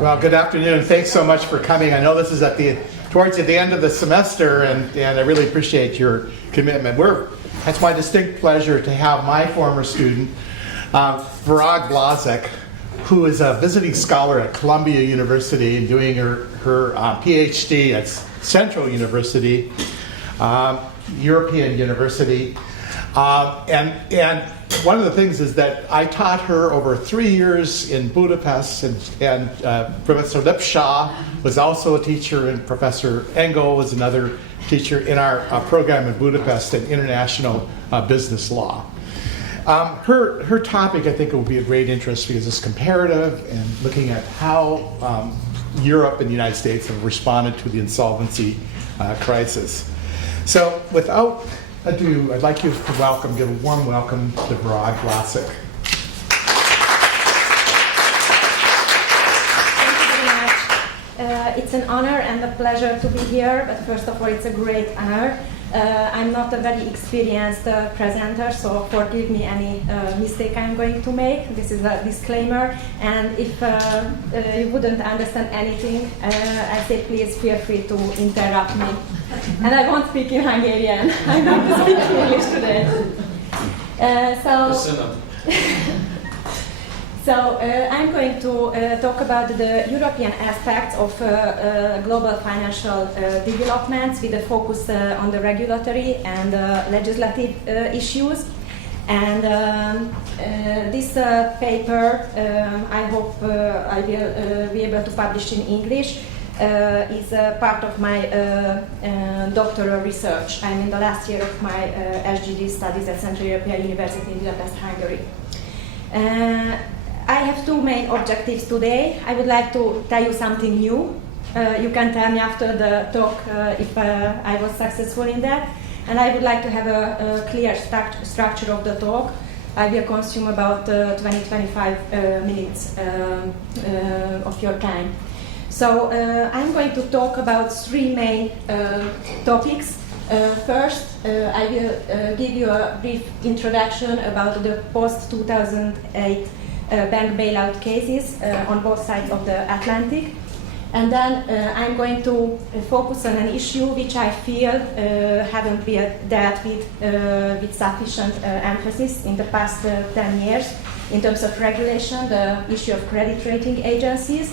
Well, good afternoon. Thanks so much for coming. I know this is towards the end of the semester, and I really appreciate your commitment. It's my distinct pleasure to have my former student, Virag Blazsek, who is a visiting scholar at Columbia University and doing her PhD at Central University, European University. And one of the things is that I taught her over 3 years in Budapest, and Professor Lipshaw was also a teacher, and Professor Engel was another teacher in our program in Budapest in international business law. Her topic, I think, will be of great interest because it's comparative and looking at how Europe and the United States have responded to the insolvency crisis. So without ado, I'd like you to give a warm welcome to Virag Blazsek. Thank you very much. It's an honor and a pleasure to be here, but first of all, it's a great honor. I'm not a very experienced presenter, so forgive me any mistake I'm going to make. This is a disclaimer, and if you wouldn't understand anything, I say please feel free to interrupt me. And I won't speak in Hungarian. I'm going to speak English today. So I'm going to talk about the European aspects of global financial developments with a focus on the regulatory and legislative issues. And this paper, I hope I will be able to publish in English, is part of my doctoral research. I'm in the last year of my SGD studies at Central European University in Budapest, Hungary. I have two main objectives today. I would like to tell you something new. You can tell me after the talk if I was successful in that. And I would like to have a clear structure of the talk. I will consume about 20-25 minutes of your time. So I'm going to talk about three main topics. First, I will give you a brief introduction about the post-2008 bank bailout cases on both sides of the Atlantic. And then I'm going to focus on an issue which I feel haven't been dealt with sufficient emphasis in the past 10 years in terms of regulation, the issue of credit rating agencies.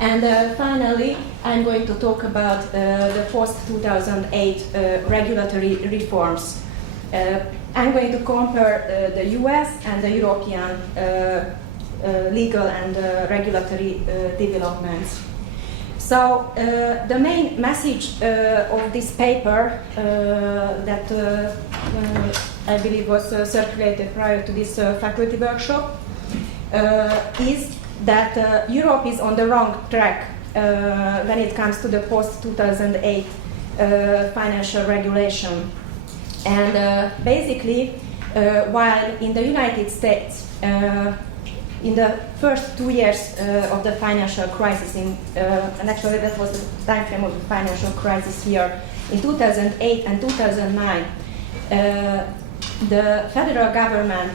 And finally, I'm going to talk about the post-2008 regulatory reforms. I'm going to compare the US and the European legal and regulatory developments. So the main message of this paper that I believe was circulated prior to this faculty workshop is that Europe is on the wrong track when it comes to the post-2008 financial regulation. And basically, while in the United States, in the first 2 years of the financial crisis, and actually that was the time frame of the financial crisis here, in 2008 and 2009, the federal government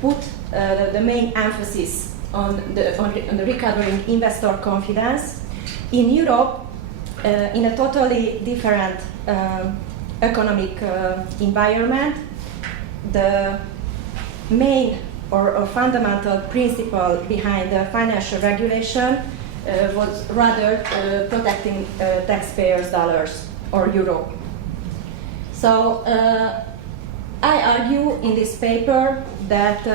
put the main emphasis on the recovering investor confidence. In Europe, in a totally different economic environment, the main or fundamental principle behind the financial regulation was rather protecting taxpayers' dollars or euro. So I argue in this paper that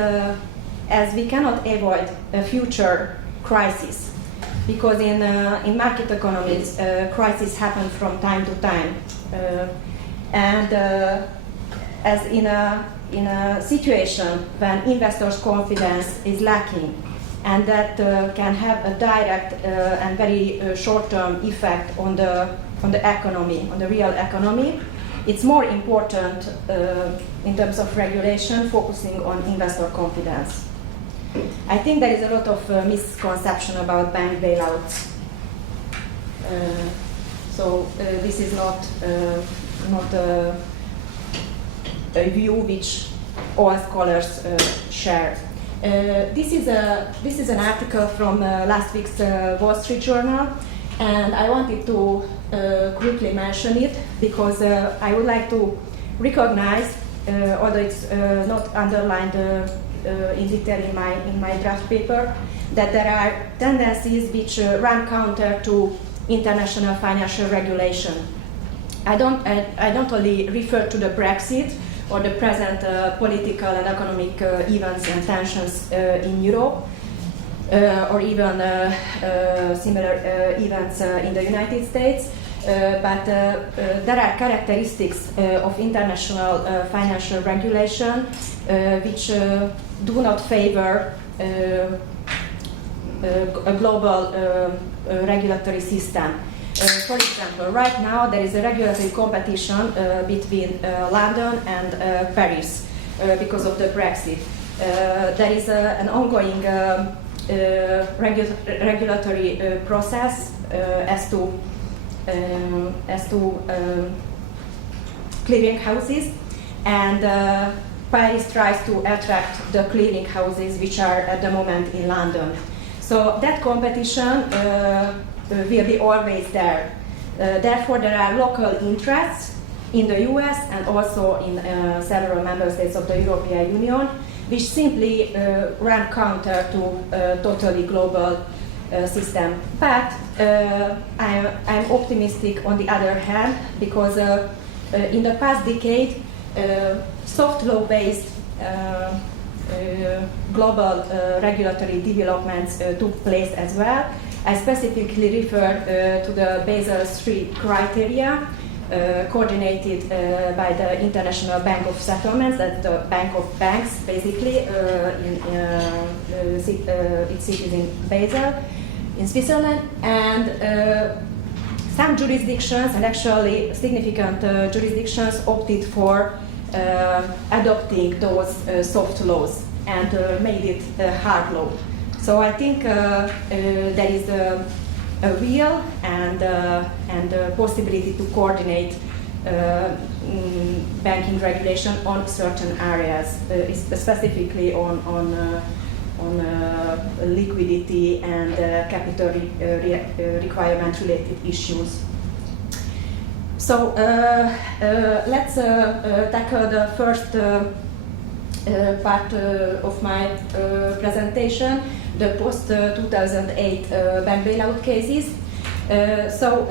as we cannot avoid a future crisis, because in market economies, crises happen from time to time, and as in a situation when investors' confidence is lacking, and that can have a direct and very short-term effect on the economy, on the real economy, it's more important in terms of regulation focusing on investor confidence. I think there is a lot of misconception about bank bailouts. So this is not a view which all scholars share. This is an article from last week's Wall Street Journal, and I wanted to quickly mention it because I would like to recognize, although it's not underlined in detail in my draft paper, that there are tendencies which run counter to international financial regulation. I don't only refer to the Brexit or the present political and economic events and tensions in Europe, or even similar events in the United States, but there are characteristics of international financial regulation which do not favor a global regulatory system. For example, right now there is a regulatory competition between London and Paris because of the Brexit. There is an ongoing regulatory process as to clearing houses, and Paris tries to attract the clearing houses which are at the moment in London. So that competition will be always there. Therefore, there are local interests in the US and also in several member states of the European Union, which simply run counter to a totally global system. But I'm optimistic on the other hand, because in the past decade, soft law-based global regulatory developments took place as well. I specifically refer to the Basel III criteria coordinated by the International Bank of Settlements, that's the Bank of Banks, basically. Its seat is in Basel, in Switzerland, and some jurisdictions, and actually significant jurisdictions, opted for adopting those soft laws and made it hard law. So I think there is a will and a possibility to coordinate banking regulation on certain areas, specifically on liquidity and capital requirement related issues. So let's tackle the first part of my presentation, the post-2008 bank bailout cases. So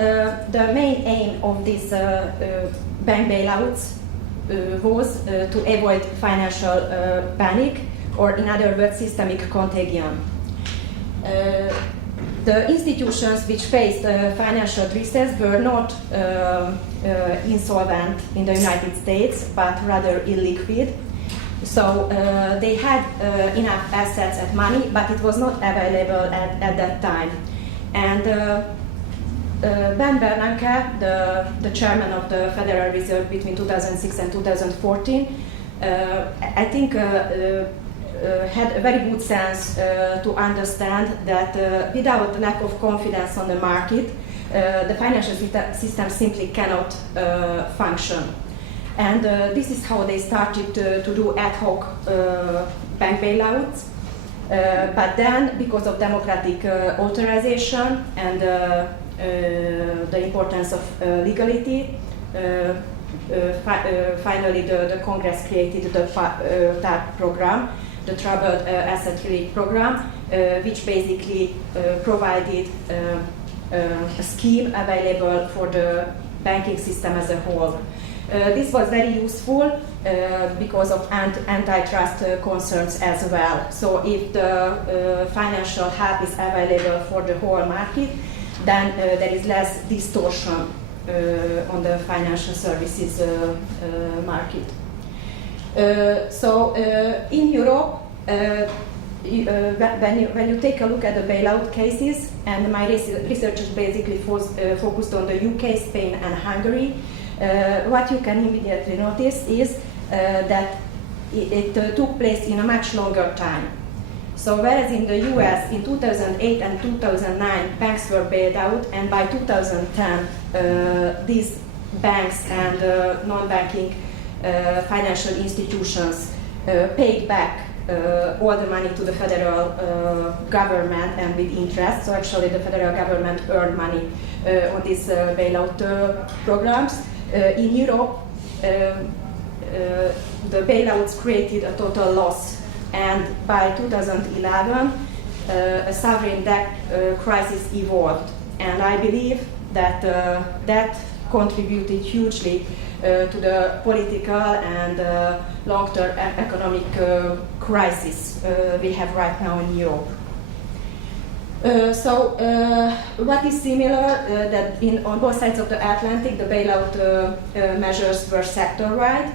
the main aim of these bank bailouts was to avoid financial panic, or in other words, systemic contagion. The institutions which faced financial distress were not insolvent in the United States, but rather illiquid. So they had enough assets and money, but it was not available at that time. And Ben Bernanke, the chairman of the Federal Reserve between 2006 and 2014, I think had a very good sense to understand that without lack of confidence on the market, the financial system simply cannot function. And this is how they started to do ad hoc bank bailouts. But then, because of democratic authorization and the importance of legality, finally the Congress created the TARP program, the Troubled Asset Relief Program, which basically provided a scheme available for the banking system as a whole. This was very useful because of antitrust concerns as well. So if the financial help is available for the whole market, then there is less distortion on the financial services market. So in Europe, when you take a look at the bailout cases, and my research is basically focused on the UK, Spain, and Hungary, what you can immediately notice is that it took place in a much longer time. So whereas in the US in 2008 and 2009 banks were bailed out, and by 2010 these banks and non-banking financial institutions paid back all the money to the federal government and with interest. So actually the federal government earned money on these bailout programs. In Europe, the bailouts created a total loss, and by 2011 a sovereign debt crisis evolved, and I believe that that contributed hugely to the political and long-term economic crisis we have right now in Europe. What is similar that on both sides of the Atlantic the bailout measures were sector-wide.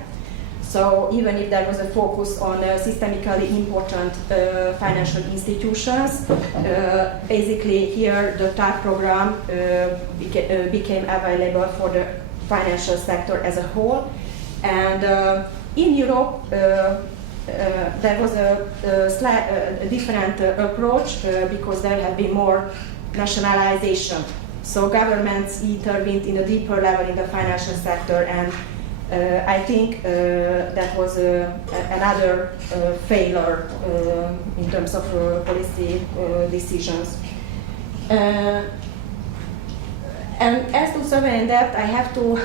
So even if there was a focus on systemically important financial institutions, basically here the TARP program became available for the financial sector as a whole. And in Europe, there was a different approach because there had been more nationalization. So governments intervened in a deeper level in the financial sector, and I think that was another failure in terms of policy decisions. And as to sovereign debt, I have to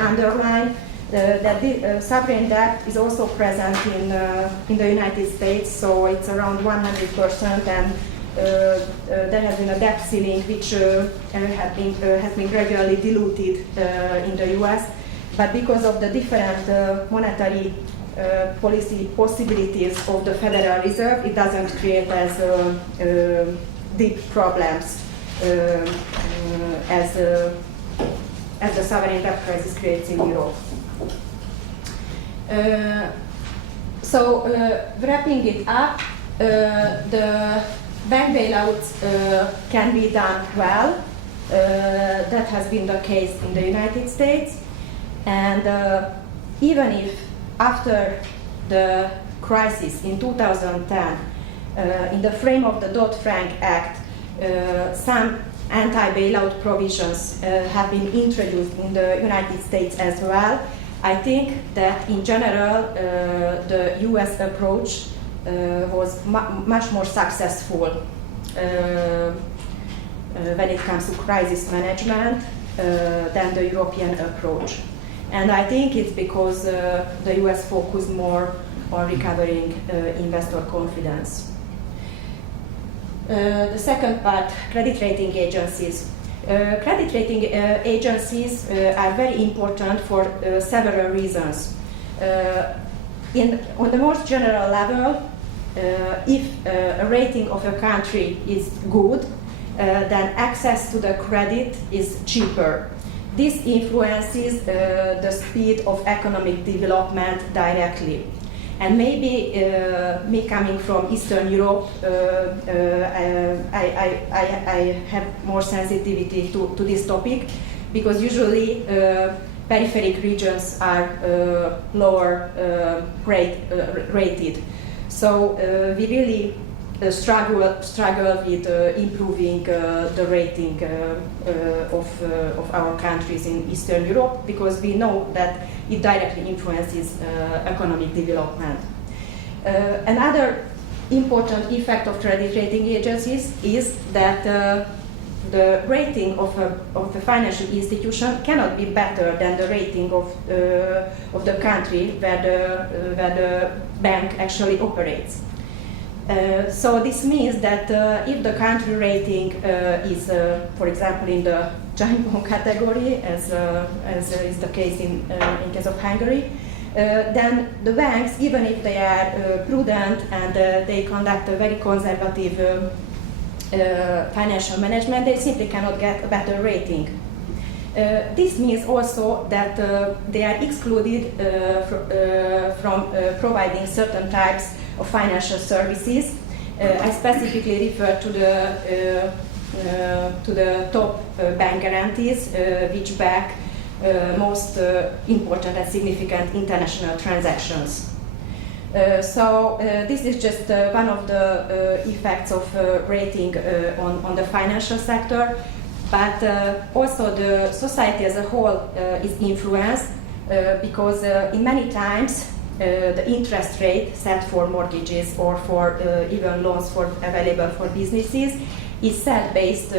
underline that the sovereign debt is also present in the United States, so it's around 100%, and there has been a debt ceiling which has been gradually diluted in the US, but because of the different monetary policy possibilities of the Federal Reserve, it doesn't create as deep problems as the sovereign debt crisis creates in Europe. Wrapping it up, the bank bailouts can be done well. That has been the case in the United States. And even if after the crisis in 2010, in the frame of the Dodd-Frank Act, some anti-bailout provisions have been introduced in the United States as well, I think that in general the US approach was much more successful when it comes to crisis management than the European approach. And I think it's because the US focused more on recovering investor confidence. The second part, credit rating agencies. Credit rating agencies are very important for several reasons. On the most general level, if a rating of a country is good, then access to the credit is cheaper. This influences the speed of economic development directly. And maybe me coming from Eastern Europe, I have more sensitivity to this topic, because usually peripheric regions are lower rated. So we really struggle with improving the rating of our countries in Eastern Europe, because we know that it directly influences economic development. Another important effect of credit rating agencies is that the rating of a financial institution cannot be better than the rating of the country where the bank actually operates. So this means that if the country rating is, for example, in the jumbo category, as is the case in case of Hungary, then the banks, even if they are prudent and they conduct a very conservative financial management, they simply cannot get a better rating. This means also that they are excluded from providing certain types of financial services. I specifically refer to the top bank guarantees, which back most important and significant international transactions. This is just one of the effects of rating on the financial sector, but also the society as a whole is influenced because in many times the interest rate set for mortgages or for even loans for available for businesses is set based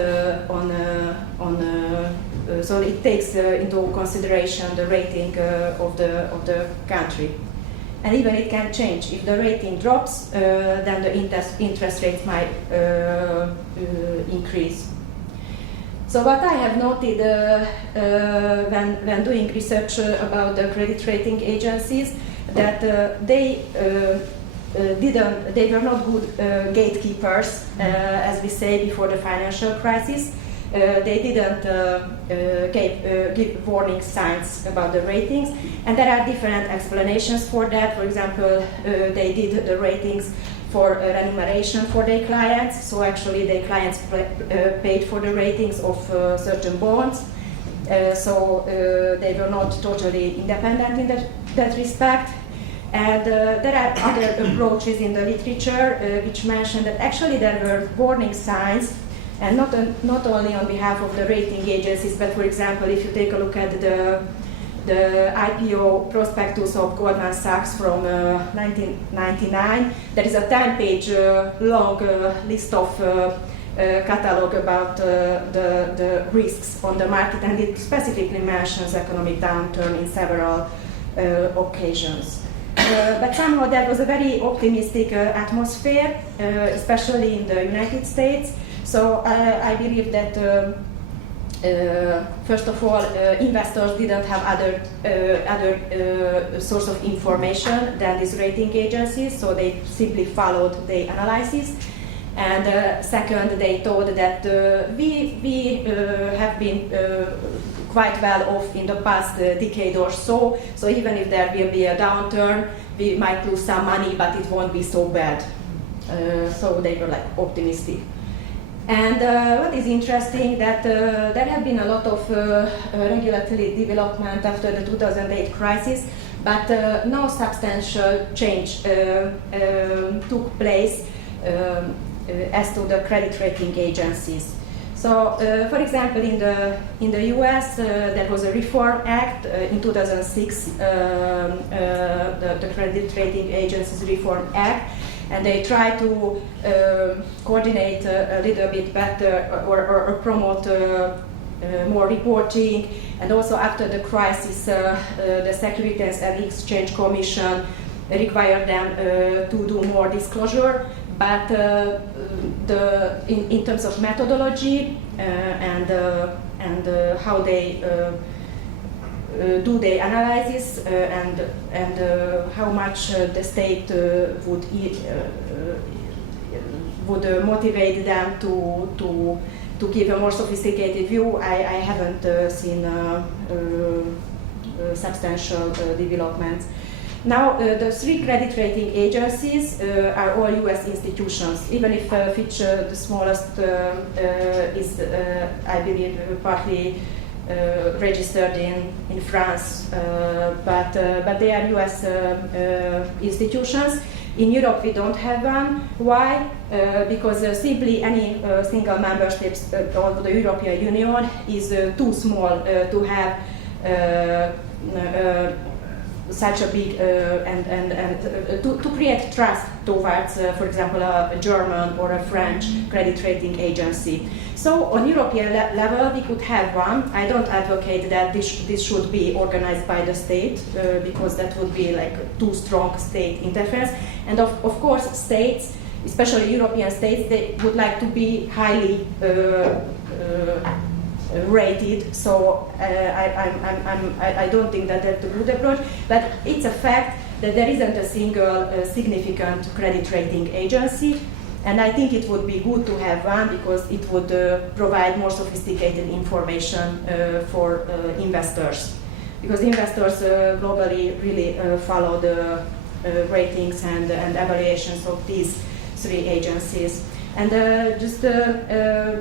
so it takes into consideration the rating of the country. And even it can change. If the rating drops, then the interest rates might increase. So what I have noted when doing research about the credit rating agencies, that they were not good gatekeepers, as we say, before the financial crisis. They didn't give warning signs about the ratings, and there are different explanations for that. For example, they did the ratings for remuneration for their clients, so actually their clients paid for the ratings of certain bonds, so they were not totally independent in that respect. And there are other approaches in the literature which mention that actually there were warning signs, and not only on behalf of the rating agencies, but for example, if you take a look at the IPO prospectus of Goldman Sachs from 1999, there is a 10-page long list of catalog about the risks on the market, and it specifically mentions economic downturn in several occasions. But somehow there was a very optimistic atmosphere, especially in the United States. So I believe that first of all, investors didn't have other source of information than these rating agencies, so they simply followed the analysis. And second, they thought that we have been quite well off in the past decade or so. So even if there will be a downturn, we might lose some money, but it won't be so bad. So they were like optimistic. And what is interesting that there have been a lot of regulatory development after the 2008 crisis, but no substantial change took place as to the credit rating agencies. So, for example, in the US, there was a Reform Act in 2006, the Credit Rating Agencies Reform Act, and they try to coordinate a little bit better or promote more reporting. And also after the crisis, the Securities and Exchange Commission required them to do more disclosure. But in terms of methodology and how they do the analysis and how much the state would motivate them to give a more sophisticated view, I haven't seen substantial developments. Now, the three credit rating agencies are all US institutions, even if Fitch, the smallest, is, I believe, partly registered in France, but they are US institutions. In Europe, we don't have one. Why? Because simply any single member state of the European Union is too small to have such a big and to create trust towards, for example, a German or a French credit rating agency. So on European level, we could have one. I don't advocate that this should be organized by the state because that would be like too strong state interference. And of course, states, especially European states, they would like to be highly rated, so I don't think that that's a good approach, but it's a fact that there isn't a single significant credit rating agency, and I think it would be good to have one because it would provide more sophisticated information for investors, because investors globally really follow the ratings and evaluations of these three agencies. And just a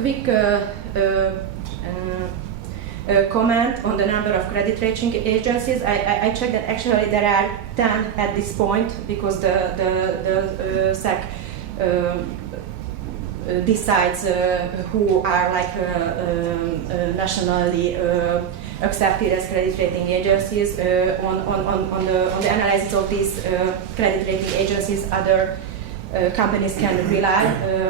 quick comment on the number of credit rating agencies. I checked that actually there are 10 at this point because the SEC decides who are like nationally accepted as credit rating agencies. On the analysis of these credit rating agencies, other companies can rely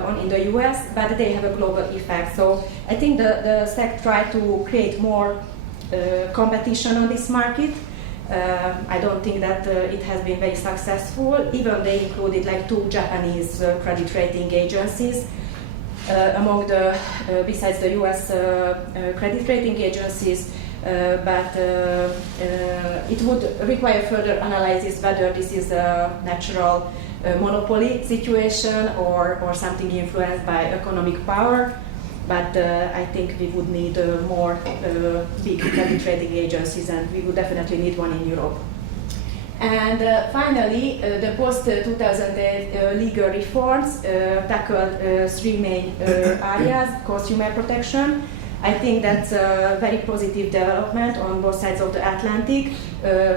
on in the US, but they have a global effect. So I think the SEC tried to create more competition on this market. I don't think that it has been very successful. Even they included like 2 Japanese credit rating agencies among the besides the US credit rating agencies. But it would require further analysis whether this is a natural monopoly situation or something influenced by economic power. But I think we would need more big credit rating agencies, and we would definitely need one in Europe. And finally, the post-2008 legal reforms tackled 3 main areas: consumer protection. I think that's a very positive development on both sides of the Atlantic.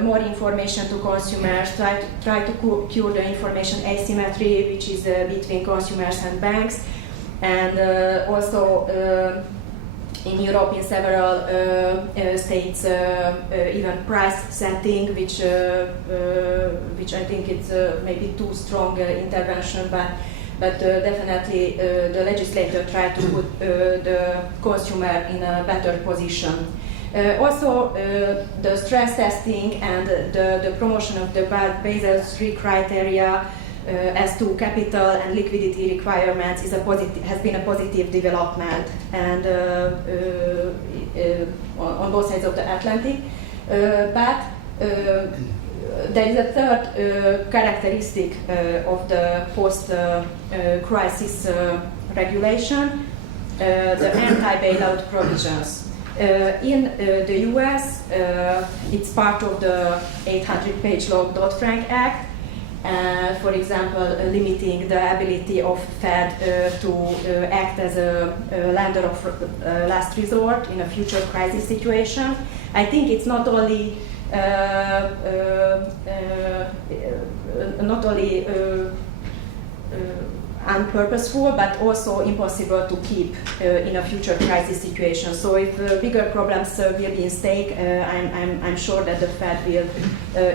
More information to consumers, try to cure the information asymmetry which is between consumers and banks. And also in Europe, in several states, even price setting, which I think it's maybe too strong intervention, but definitely the legislator tried to put the consumer in a better position. Also, the stress testing and the promotion of the Basel III criteria as to capital and liquidity requirements has been a positive development, and on both sides of the Atlantic. But there is a third characteristic of the post-crisis regulation, the anti-bailout provisions. In the US, it's part of the 800-page long Dodd-Frank Act. For example, limiting the ability of Fed to act as a lender of last resort in a future crisis situation. I think it's not only unpurposeful, but also impossible to keep in a future crisis situation. So if bigger problems will be in stake, I'm sure that the Fed will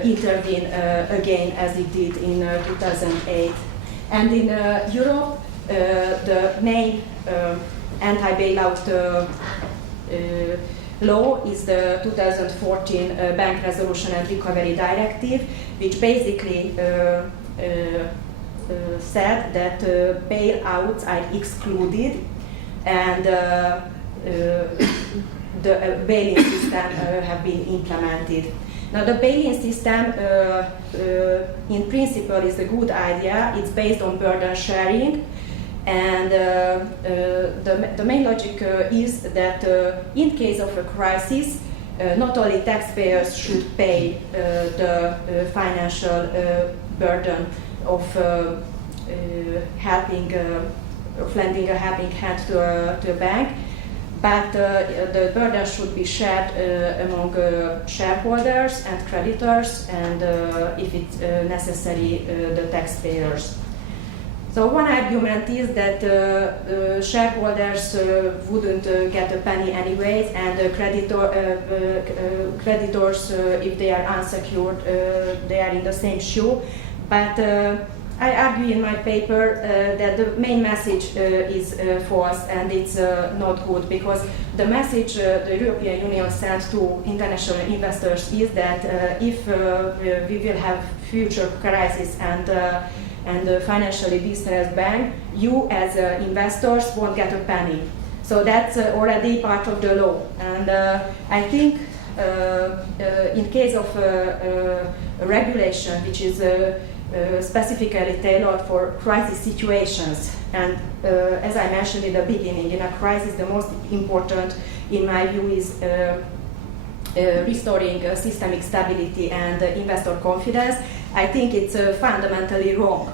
intervene again as it did in 2008. And in Europe, the main anti-bailout law is the 2014 Bank Resolution and Recovery Directive, which basically said that bailouts are excluded, and the bail-in system have been implemented. Now, the bail-in system, in principle, is a good idea. It's based on burden sharing, and the main logic is that in case of a crisis, not only taxpayers should pay the financial burden of lending a helping hand to a bank, but the burden should be shared among shareholders and creditors, and if it's necessary, the taxpayers. So one argument is that shareholders wouldn't get a penny anyways, and creditors, if they are unsecured, they are in the same shoe. But I argue in my paper that the main message is false, and it's not good, because the message the European Union sends to international investors is that if we will have future crisis and financially distressed bank, you as investors won't get a penny. So that's already part of the law. And I think in case of a regulation which is specifically tailored for crisis situations, and as I mentioned in the beginning, in a crisis the most important in my view is restoring systemic stability and investor confidence. I think it's fundamentally wrong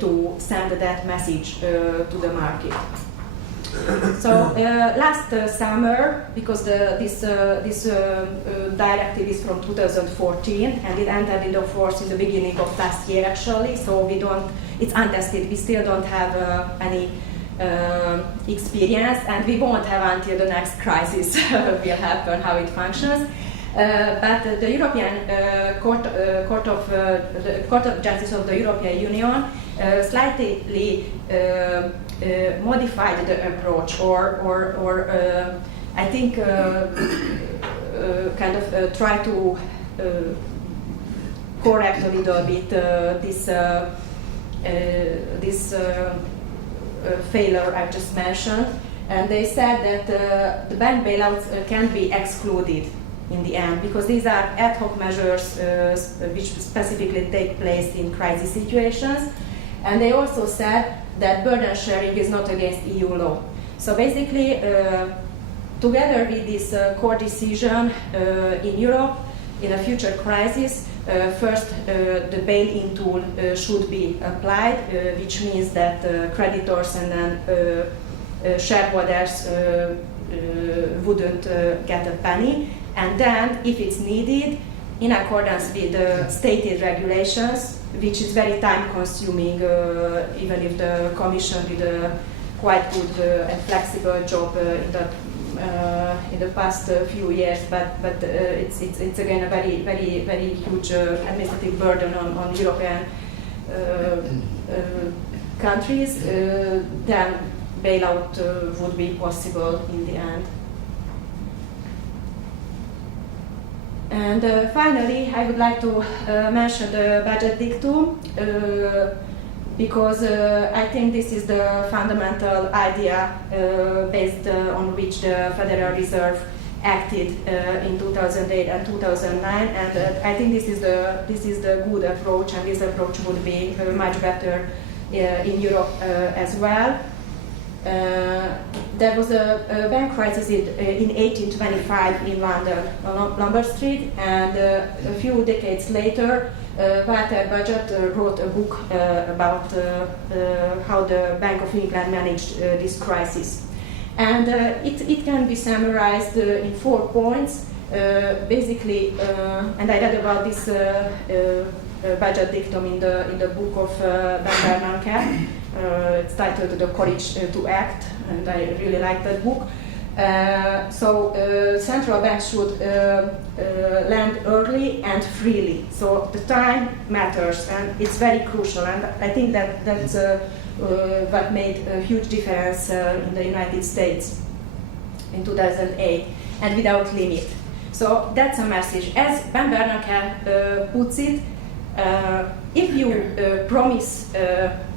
to send that message to the market. So last summer, because this directive is from 2014 and it entered into force in the beginning of last year actually, so it's untested, we still don't have any experience, and we won't have until the next crisis will happen how it functions. But the European Court of Justice of the European Union slightly modified the approach, or I think kind of try to correct a little bit this failure I just mentioned, and they said that the bank bailouts can be excluded in the end because these are ad hoc measures which specifically take place in crisis situations, and they also said that burden sharing is not against EU law. So basically, together with this court decision in Europe, in a future crisis, first the bail-in tool should be applied, which means that creditors and then shareholders wouldn't get a penny, and then if it's needed, in accordance with the stated regulations, which is very time-consuming, even if the Commission did a quite good and flexible job in the past few years, but it's again a very huge administrative burden on European countries. Then bailout would be possible in the end. And finally, I would like to mention the budget dictum, because I think this is the fundamental idea based on which the Federal Reserve acted in 2008 and 2009, and I think this is the good approach, and this approach would be much better in Europe as well. There was a bank crisis in 1825 in London, on Lombard Street, and a few decades later, Walter Budget wrote a book about how the Bank of England managed this crisis. And it can be summarized in 4 points. Basically, and I read about this budget dictum in the book of Ben Bernanke. It's titled The Courage to Act, and I really like that book. So central banks should lend early and freely. So the time matters, and it's very crucial. And I think that's what made a huge difference in the United States in 2008, and without limit. So that's a message. As Ben Bernanke puts it, if you promise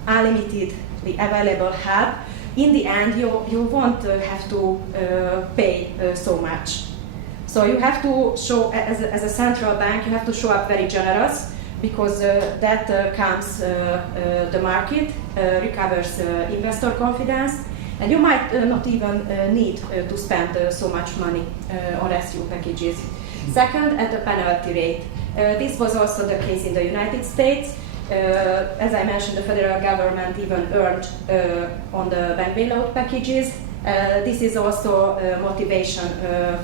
unlimitedly available help, in the end you won't have to pay so much. So you have to show, as a central bank, you have to show up very generous, because that calms the market, recovers investor confidence, and you might not even need to spend so much money on rescue packages. Second, at the penalty rate. This was also the case in the United States. As I mentioned, the federal government even earned on the bank bailout packages. This is also motivation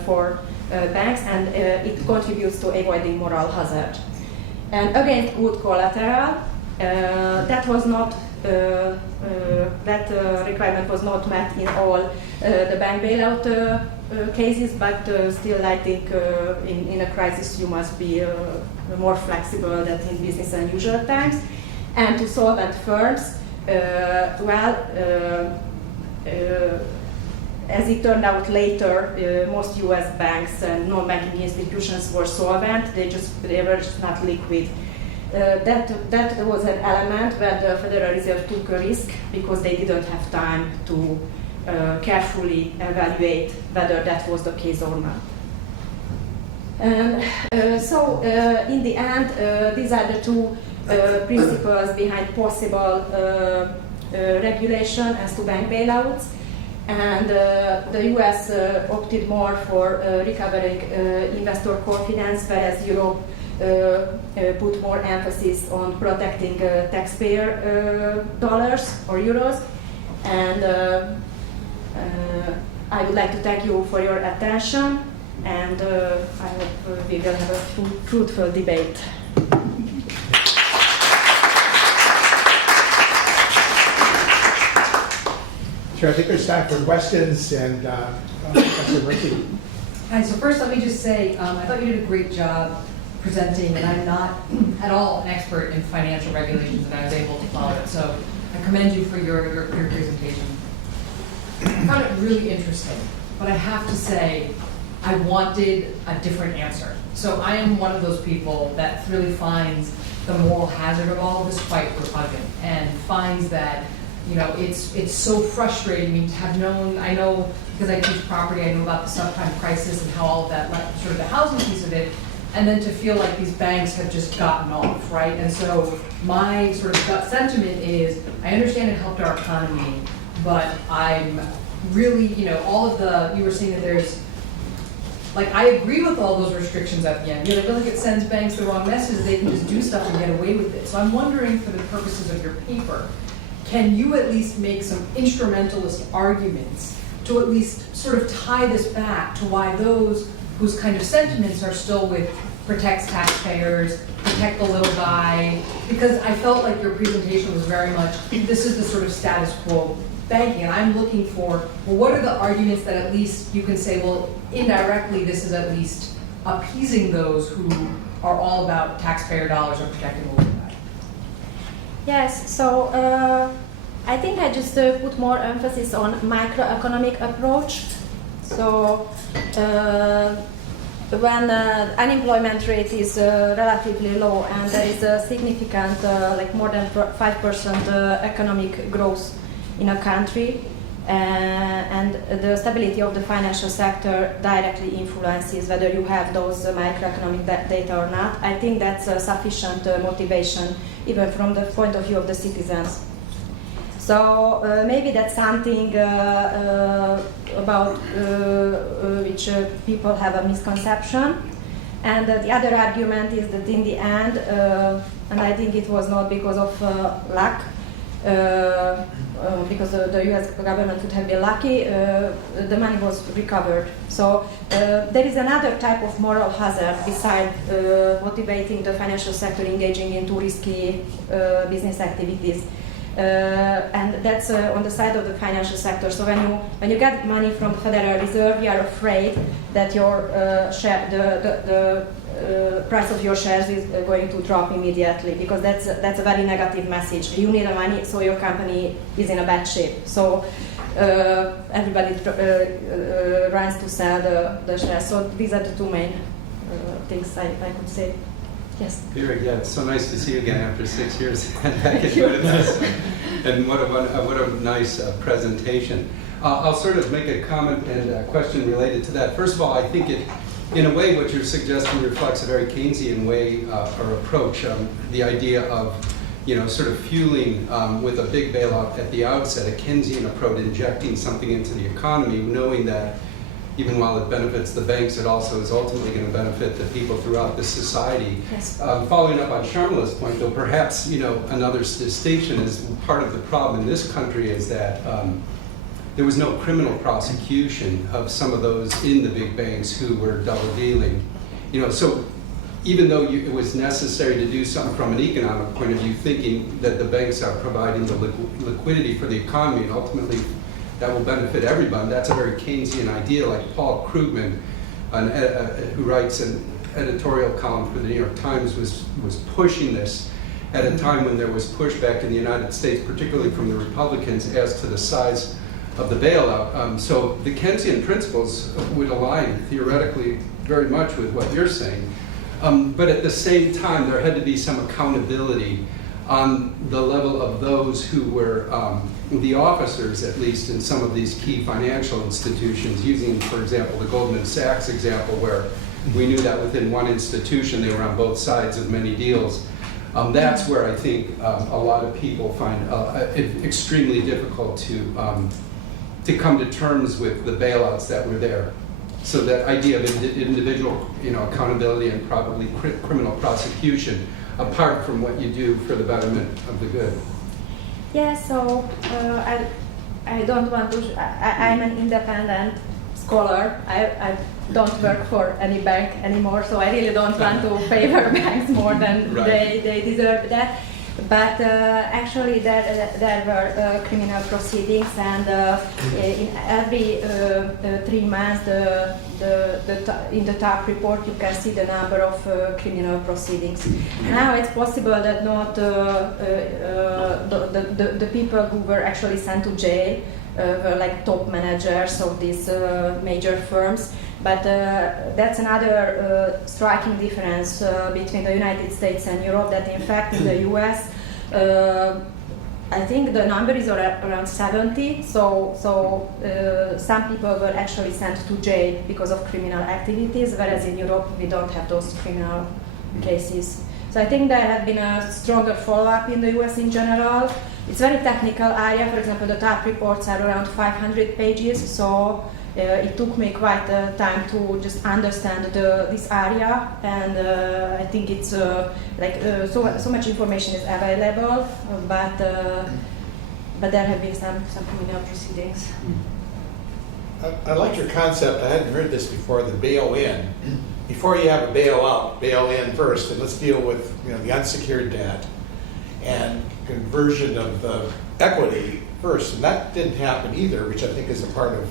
for banks, and it contributes to avoiding moral hazard. And against good collateral, that was not that requirement was not met in all the bank bailout cases, but still I think in a crisis you must be more flexible than in business unusual times. And to solvent firms, as it turned out later, most US banks and non-banking institutions were solvent, they were just not liquid. That was an element where the Federal Reserve took a risk, because they didn't have time to carefully evaluate whether that was the case or not. So in the end, these are the two principles behind possible regulation as to bank bailouts. And the US opted more for recovering investor confidence, whereas Europe put more emphasis on protecting taxpayer dollars or euros. And I would like to thank you for your attention, and I hope we will have a fruitful debate. Sure, I think there's time for questions, and Professor Murphy. Hi, so first let me just say, I thought you did a great job presenting, and I'm not at all an expert in financial regulations, and I was able to follow it. So I commend you for your presentation. I found it really interesting, but I have to say, I wanted a different answer. So I am one of those people that really finds the moral hazard of all of this quite repugnant, and finds that, you know, it's so frustrating. I mean, to have known, I know because I teach property, I know about the subprime crisis and how all of that, like, sort of the housing piece of it, and then to feel like these banks have just gotten off, right? And so my sort of gut sentiment is, I understand it helped our economy, but I'm really, you know, all of the, you were saying that there's, like, I agree with all those restrictions at the end. You know, I feel like it sends banks the wrong message, they can just do stuff and get away with it. So I'm wondering, for the purposes of your paper, can you at least make some instrumentalist arguments to at least sort of tie this back to why those whose kind of sentiments are still with protects taxpayers, protect the little guy, because I felt like your presentation was very much, this is the sort of status quo banking, and I'm looking for, well, what are the arguments that at least you can say, well, indirectly, this is at least appeasing those who are all about taxpayer dollars or protecting the little guy. Yes, so I think I just put more emphasis on macroeconomic approach. So when unemployment rate is relatively low and there is a significant, like more than 5% economic growth in a country, and the stability of the financial sector directly influences whether you have those macroeconomic data or not. I think that's sufficient motivation, even from the point of view of the citizens. So maybe that's something about which people have a misconception. And the other argument is that in the end, and I think it was not because of luck, because the US government would have been lucky, the money was recovered. So there is another type of moral hazard beside motivating the financial sector engaging into risky business activities. And that's on the side of the financial sector. So when you get money from the Federal Reserve, you are afraid that your the price of your shares is going to drop immediately, because that's a very negative message. You need the money, so your company is in a bad shape. So everybody runs to sell the shares. So these are the two main things I could say. Yes. Virag, yeah, it's so nice to see you again after 6 years back at Budapest. And what a nice presentation. I'll sort of make a comment and a question related to that. First of all, I think it, in a way, what you're suggesting reflects a very Keynesian way or approach. The idea of, you know, sort of fueling with a big bailout at the outset, a Keynesian approach, injecting something into the economy, knowing that even while it benefits the banks, it also is ultimately going to benefit the people throughout the society. Yes. Following up on Sharmila's point, though, perhaps, you know, another distinction is part of the problem in this country is that there was no criminal prosecution of some of those in the big banks who were double dealing. You know, so even though it was necessary to do something from an economic point of view, thinking that the banks are providing the liquidity for the economy and ultimately that will benefit everyone. That's a very Keynesian idea, like Paul Krugman, who writes an editorial column for the New York Times, was pushing this at a time when there was pushback in the United States, particularly from the Republicans, as to the size of the bailout. So the Keynesian principles would align theoretically very much with what you're saying. But at the same time, there had to be some accountability on the level of those who were the officers, at least in some of these key financial institutions, using, for example, the Goldman Sachs example, where we knew that within one institution they were on both sides of many deals. That's where I think a lot of people find it extremely difficult to come to terms with the bailouts that were there. So that idea of individual, you know, accountability and probably criminal prosecution, apart from what you do for the betterment of the good. Yeah, so I don't want to, I'm an independent scholar. I don't work for any bank anymore, so I really don't want to favor banks more than Right. they deserve that. But actually, there were criminal proceedings, and in every 3 months, in the top report, you can see the number of criminal proceedings. Now it's possible that not the people who were actually sent to jail were like top managers of these major firms. But that's another striking difference between the United States and Europe, that in fact in the US, I think the number is around 70, so some people were actually sent to jail because of criminal activities, whereas in Europe we don't have those criminal cases. So I think there had been a stronger follow-up in the US in general. It's a very technical area. For example, the top reports are around 500 pages, so it took me quite time to just understand this area, and I think it's so much information is available, but there have been some criminal proceedings. I like your concept. I hadn't heard this before, the bail-in. Before you have a bail-out, bail-in first, and let's deal with the unsecured debt and conversion of the equity first. And that didn't happen either, which I think is a part of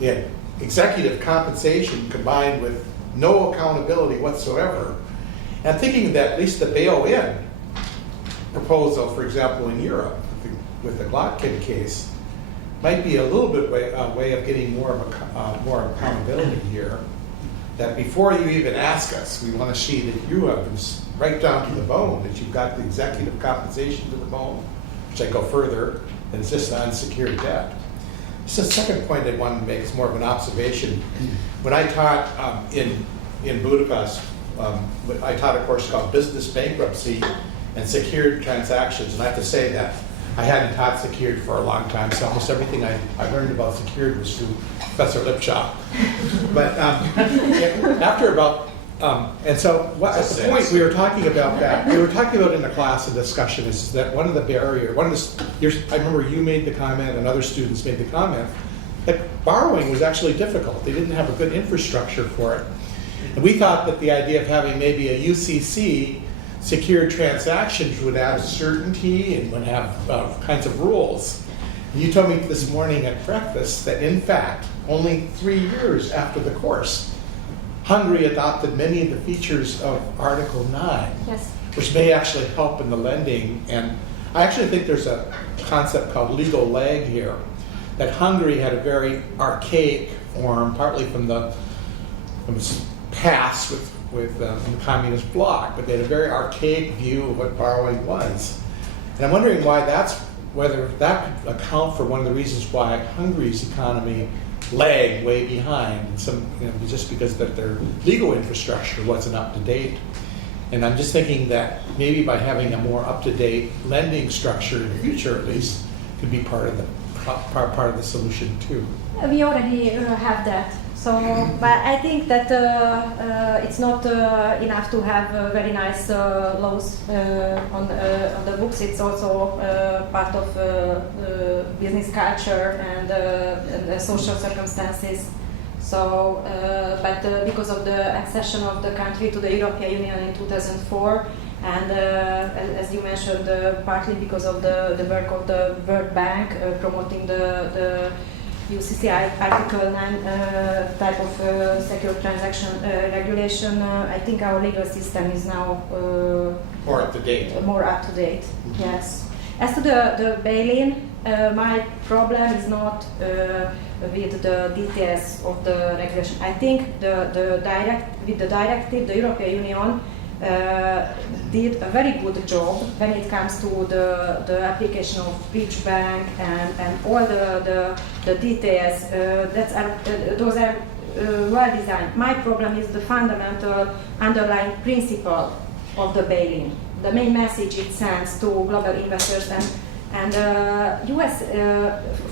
the executive compensation combined with no accountability whatsoever. And I'm thinking that at least the bail-in proposal, for example, in Europe, with the Glotkin case, might be a little bit way of getting more accountability here. That before you even ask us, we want to see that you have been right down to the bone, that you've got the executive compensation to the bone, which I go further, than it's just unsecured debt. So the second point I wanted to make is more of an observation. When I taught in Budapest, I taught a course called Business Bankruptcy and Secured Transactions, and I have to say that I hadn't taught secured for a long time, so almost everything I learned about secured was through Professor Lipshaw. But after about, and so at the point we were talking about that, we were talking about in the class, a discussion is that one of the barriers, I remember you made the comment and other students made the comment, that borrowing was actually difficult. They didn't have a good infrastructure for it. And we thought that the idea of having maybe a UCC secured transactions would add certainty and would have kinds of rules. And you told me this morning at breakfast that in fact, only 3 years after the course, Hungary adopted many of the features of Article 9, Yes. which may actually help in the lending. And I actually think there's a concept called legal lag here, that Hungary had a very archaic form, partly from its past with the communist bloc, but they had a very archaic view of what borrowing was. And I'm wondering whether that could account for one of the reasons why Hungary's economy lagged way behind, just because that their legal infrastructure wasn't up to date. And I'm just thinking that maybe by having a more up-to-date lending structure in the future, at least, could be part of the solution too. We already have that. So, but I think that it's not enough to have very nice laws on the books. It's also part of business culture and the social circumstances. So, but because of the accession of the country to the European Union in 2004, and as you mentioned, partly because of the work of the World Bank promoting the UCC Article 9 type of secure transaction regulation, I think our legal system is now More up to date. Yes. As to the bail-in, my problem is not with the details of the regulation. I think with the directive, the European Union did a very good job when it comes to the application of breach bank and all the details. Those are well designed. My problem is the fundamental underlying principle of the bail-in, the main message it sends to global investors and US.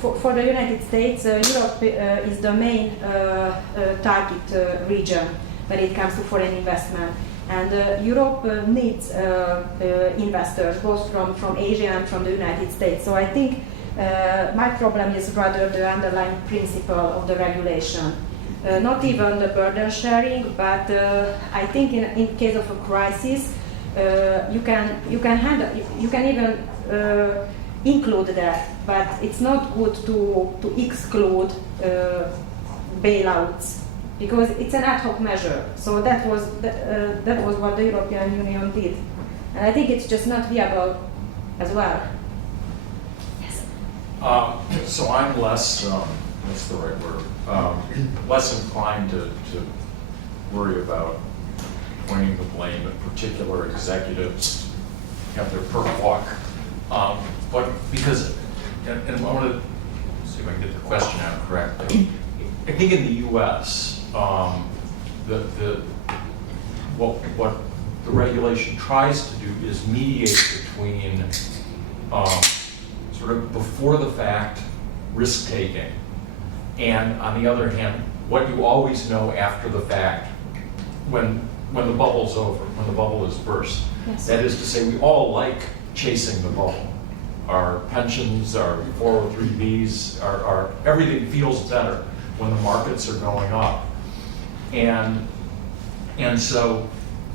For the United States, Europe is the main target region when it comes to foreign investment. And Europe needs investors, both from Asia and from the United States. So I think my problem is rather the underlying principle of the regulation. Not even the burden sharing, but I think in case of a crisis, you can handle, you can even include that, but it's not good to exclude bailouts because it's an ad hoc measure. So that was what the European Union did, and I think it's just not viable as well. Yes. So I'm less, what's the right word? Less inclined to worry about pointing the blame at particular executives have their perp walk. But because, and I want to see if I can get the question out correctly. I think in the U.S., what the regulation tries to do is mediate between sort of before the fact risk taking, and on the other hand, what you always know after the fact when the bubble's over, when the bubble is burst. Yes. That is to say, we all like chasing the bubble. Our pensions, our 403Bs, our everything feels better when the markets are going up. And so,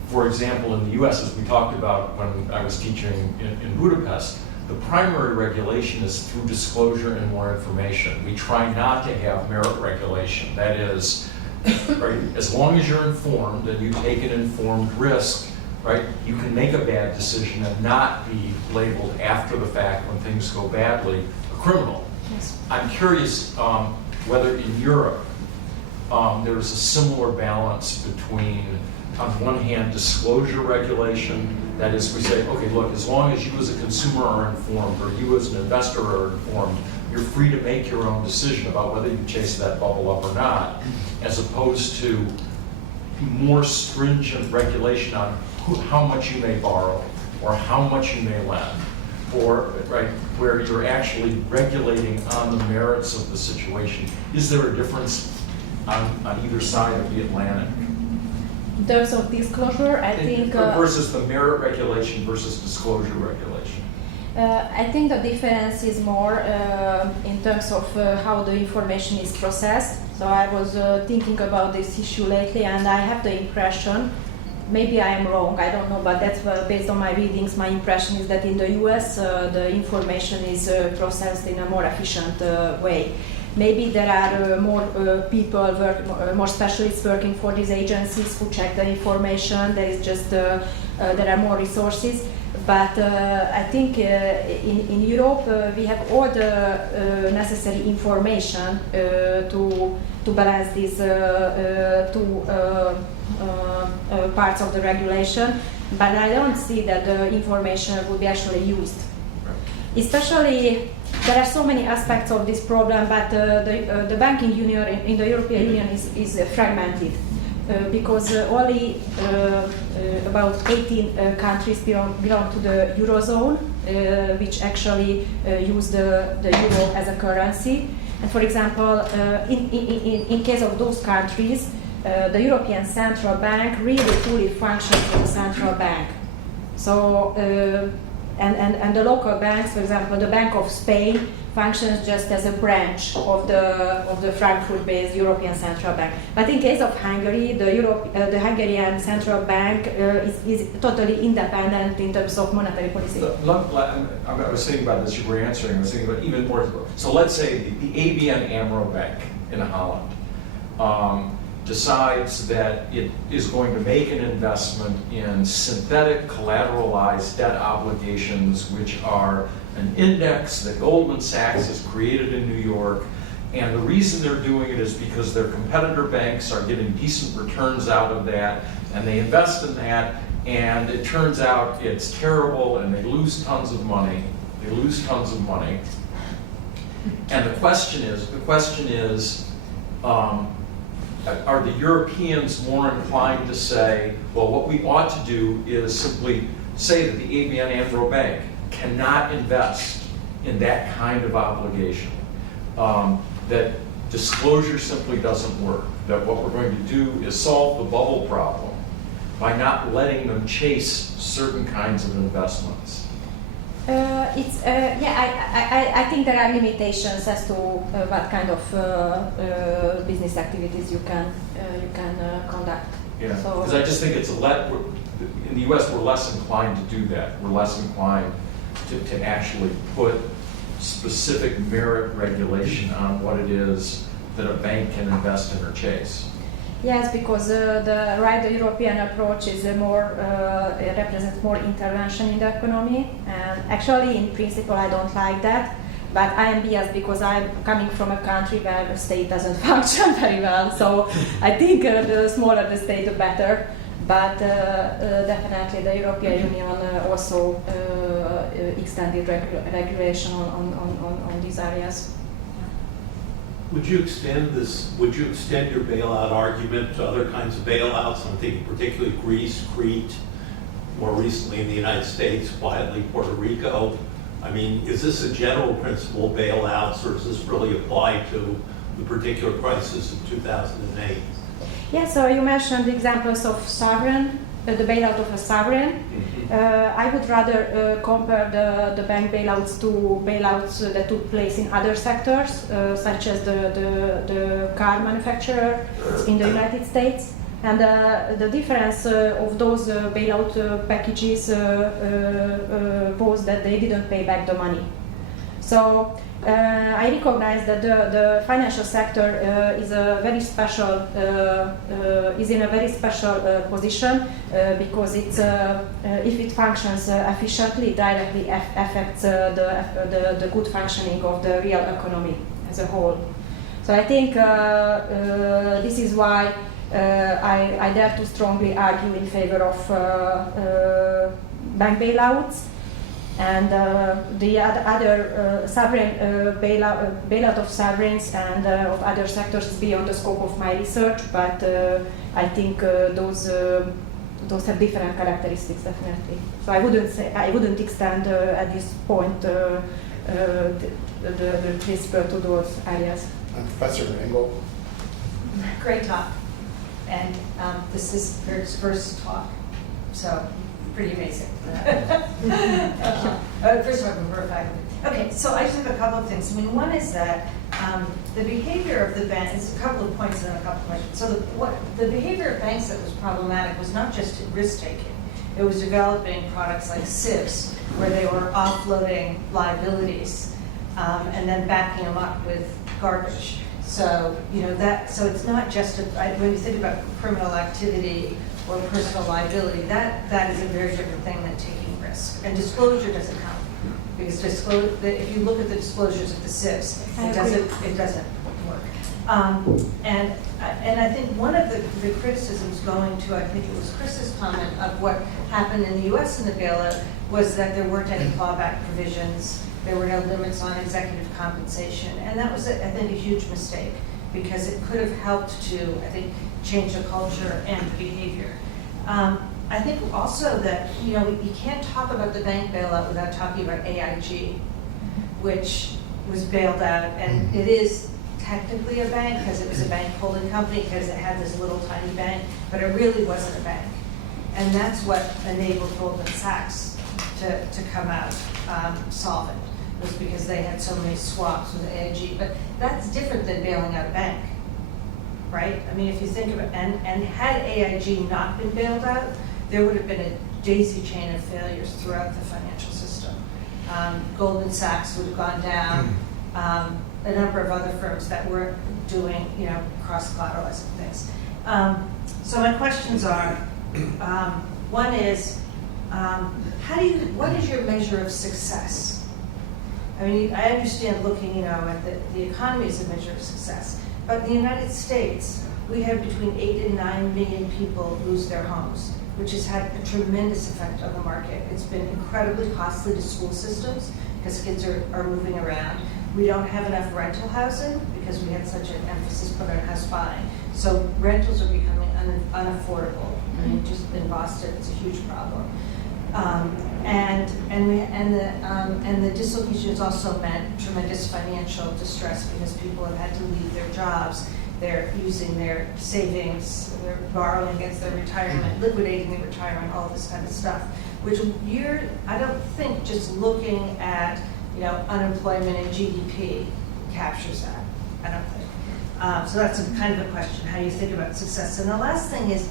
for example, in the US, as we talked about when I was teaching in Budapest, the primary regulation is through disclosure and more information. We try not to have merit regulation. That is, right, as long as you're informed and you take an informed risk, right, you can make a bad decision and not be labeled after the fact when things go badly a criminal. Yes. I'm curious whether in Europe there's a similar balance between, on one hand, disclosure regulation. That is, we say, okay, look, as long as you as a consumer are informed or you as an investor are informed, you're free to make your own decision about whether you chase that bubble up or not, as opposed to more stringent regulation on how much you may borrow or how much you may lend, or right, where you're actually regulating on the merits of the situation. Is there a difference on either side of the Atlantic? In terms of disclosure, I think versus the merit regulation versus disclosure regulation. I think the difference is more in terms of how the information is processed. So I was thinking about this issue lately, and I have the impression, maybe I am wrong, I don't know, but that's based on my readings, my impression is that in the US the information is processed in a more efficient way. Maybe there are more people, more specialists working for these agencies who check the information. There is just there are more resources. But I think in Europe we have all the necessary information to balance these two parts of the regulation. But I don't see that the information would be actually used. Especially, there are so many aspects of this problem, but the banking union in the European Union is fragmented because only about 18 countries belong to the Eurozone, which actually use the euro as a currency. And for example, in case of those countries, the European Central Bank really fully functions as a central bank. So, and the local banks, for example, the Bank of Spain functions just as a branch of the Frankfurt-based European Central Bank. But in case of Hungary, the Hungarian Central Bank is totally independent in terms of monetary policy. I was thinking about this, you were answering, I was thinking about even more. So let's say the ABN AMRO Bank in Holland decides that it is going to make an investment in synthetic collateralized debt obligations, which are an index that Goldman Sachs has created in New York. And the reason they're doing it is because their competitor banks are getting decent returns out of that, and they invest in that, and it turns out it's terrible, and they lose tons of money. They lose tons of money. And the question is, are the Europeans more inclined to say, well, what we ought to do is simply say that the ABN AMRO Bank cannot invest in that kind of obligation, that disclosure simply doesn't work, that what we're going to do is solve the bubble problem by not letting them chase certain kinds of investments? I think there are limitations as to what kind of business activities you can conduct. Yeah, So- because I just think it's in the US, we're less inclined to do that. We're less inclined to actually put specific merit regulation on what it is that a bank can invest in or chase. Yes, because the European approach is it represents more intervention in the economy. And actually, in principle, I don't like that. But I am biased because I'm coming from a country where the state doesn't function very well. So I think the smaller the state, the better. But definitely the European Union also extended regulation on these areas. Would you extend your bailout argument to other kinds of bailouts? I'm thinking particularly Greece, Crete, more recently in the United States, quietly Puerto Rico. I mean, is this a general principle of bailouts, or does this really apply to the particular crisis of 2008? Yeah, so you mentioned examples of sovereign, the bailout of a sovereign. I would rather compare the bank bailouts to bailouts that took place in other sectors, such as the car manufacturer in the United States. And the difference of those bailout packages was that they didn't pay back the money. So I recognize that the financial sector is in a very special position because if it functions efficiently, it directly affects the good functioning of the real economy as a whole. So I think this is why I dare to strongly argue in favor of bank bailouts. And the other sovereign bailout of sovereigns and of other sectors is beyond the scope of my research, but I think those have different characteristics, definitely. So I wouldn't extend at this point the principle to those areas. Professor Engel. Great talk. And this is Virag's first talk, so pretty amazing. First of all, we're very faculty. Okay, so I just have a couple of things. I mean, one is that the behavior of the bank, it's a couple of points and a couple of questions. So the behavior of banks that was problematic was not just risk-taking. It was developing products like SIVs, where they were offloading liabilities and then backing them up with garbage. So, so it's not just, when you think about criminal activity or personal liability, that is a very different thing than taking risk. And disclosure doesn't help. Because if you look at the disclosures of the SIVs, it doesn't work. And I think one of the criticisms going to, I think it was Chris's comment of what happened in the US in the bailout was that there weren't any clawback provisions. There were no limits on executive compensation. And that was, I think, a huge mistake because it could have helped to, I think, change the culture and behavior. I think also that, you can't talk about the bank bailout without talking about AIG, which was bailed out, and it is technically a bank because it was a bank holding company because it had this little tiny bank, but it really wasn't a bank. And that's what enabled Goldman Sachs to come out solvent, was because they had so many swaps with AIG. But that's different than bailing out a bank, right? I mean, if you think of it, and had AIG not been bailed out, there would have been a daisy chain of failures throughout the financial system. Goldman Sachs would have gone down, a number of other firms that were doing, cross-collateralizing things. So my questions are, one is, what is your measure of success? I mean, I understand looking, at the economy as a measure of success, but in the United States, we have between 8 and 9 million people lose their homes, which has had a tremendous effect on the market. It's been incredibly costly to school systems because kids are moving around. We don't have enough rental housing because we had such an emphasis put on house buying. So rentals are becoming unaffordable. I mean, just in Boston, it's a huge problem. And the dislocation has also meant tremendous financial distress because people have had to leave their jobs. They're using their savings, they're borrowing against their retirement, liquidating their retirement, all this kind of stuff. Which I don't think just looking at unemployment and GDP captures that. I don't think. So that's kind of a question, how you think about success. And the last thing is,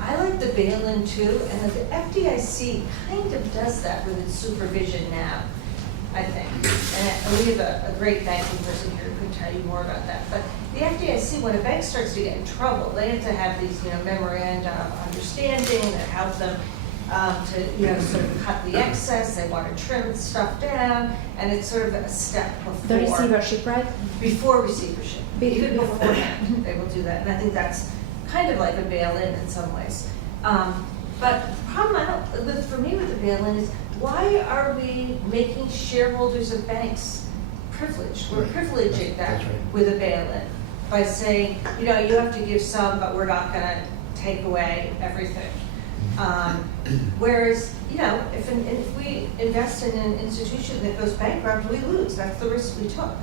I like the bail-in too, and the FDIC kind of does that with its supervision now, I think. And we have a great banking person here who could tell you more about that. But the FDIC, when a bank starts to get in trouble, they have to have these, memoranda of understanding that help them to, sort of cut the excess. They want to trim stuff down, and it's sort of a step before. The receivership, right? Before receivership. Even Before. beforehand, they will do that. And I think that's kind of like a bail-in some ways. But the problem for me with the bail-in is, why are we making shareholders of banks privileged? We're Right. privileging that That's right. with a bail-in by saying, you have to give some, but we're not going to take away everything. Whereas, if we invest in an institution that goes bankrupt, we lose. That's the risk we took.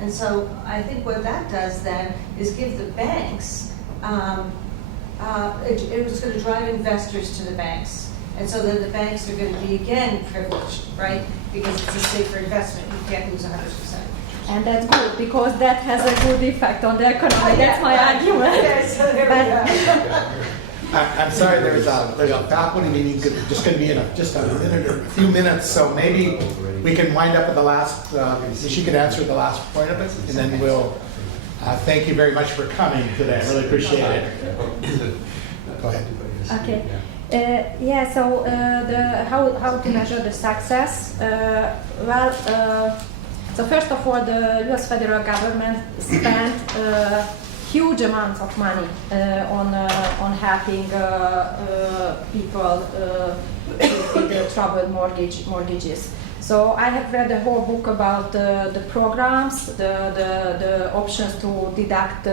And so I think what that does then is give the banks, it was going to drive investors to the banks. And so then the banks are going to be again privileged, right? Because it's a safer investment. You can't lose 100%. And that's good, because that has a good effect on the economy. Oh, yeah, That's my right. argument. Okay, so there we go. I'm sorry, there's a faculty meeting just going to be in just a minute or a few minutes, so maybe we can wind up with the last, she could answer the last point of it, and then we'll, thank you very much for coming today. I really appreciate it. Go ahead. Okay. So how to measure the success? So first of all, the U.S. federal government spent huge amounts of money on helping people with troubled mortgages. So I have read the whole book about the programs, the options to deduct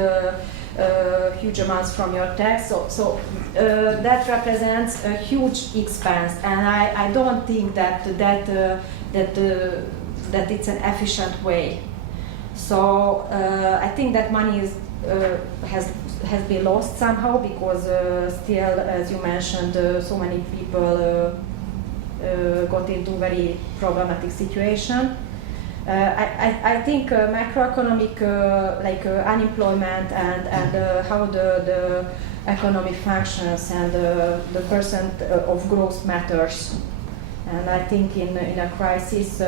huge amounts from your tax. So that represents a huge expense, and I don't think that it's an efficient way. So I think that money has been lost somehow, because still, as you mentioned, so many people got into very problematic situation. I think macroeconomic, unemployment and how the economy functions and the percent of growth matters. And I think in a crisis,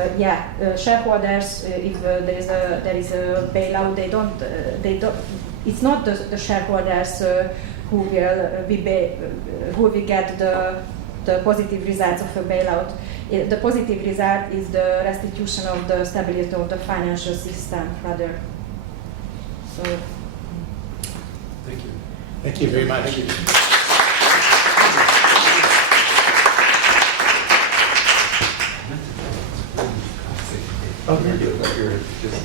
shareholders, if there is a bailout, they don't. It's not the shareholders who will get the positive results of a bailout. The positive result is the restitution of the stability of the financial system, rather. So. Thank you. Thank you very much. Thank you. Okay. You're just